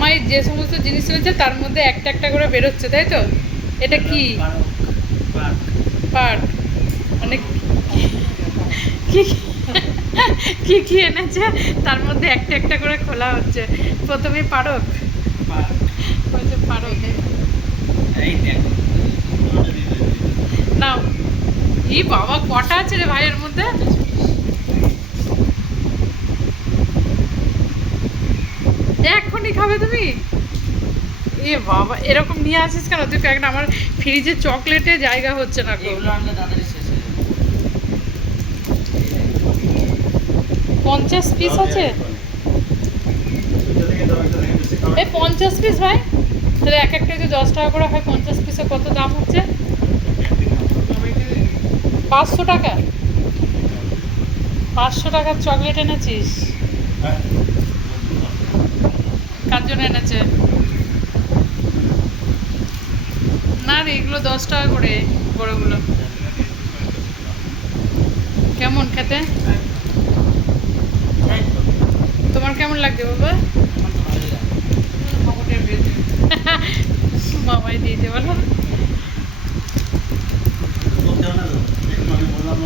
মামাই যে সমস্ত জিনিস এনেছে তার মধ্যে একটা একটা করে বেরোচ্ছে, তাই তো? এটা কি পার্ক? মানে কি কি কি এনেছে তার মধ্যে একটা একটা করে খোলা হচ্ছে। প্রথমে পারক, বলছে পারক। নাও। ই বাবা, কটা আছে রে ভাইয়ের মধ্যে? এক্ষুনি খাবে তুমি? এ বাবা, এরকম নিয়ে আসিস কেন তুই? একটা আমার ফ্রিজে চকলেটে জায়গা হচ্ছে না। 50 পিস আছে? এই 50 পিস ভাই, তাহলে এক একটা যদি 10 টাকা করে হয়, 50 পিসে কত দাম হচ্ছে? 500 টাকা। 500 টাকার চকলেট এনেছিস? কার জন্য এনেছে? না রে, এগুলো 10 টাকা করে, বড়গুলো। কেমন খেতে? তোমার কেমন লাগছে বাবা? মামাই দিয়েছে বলো।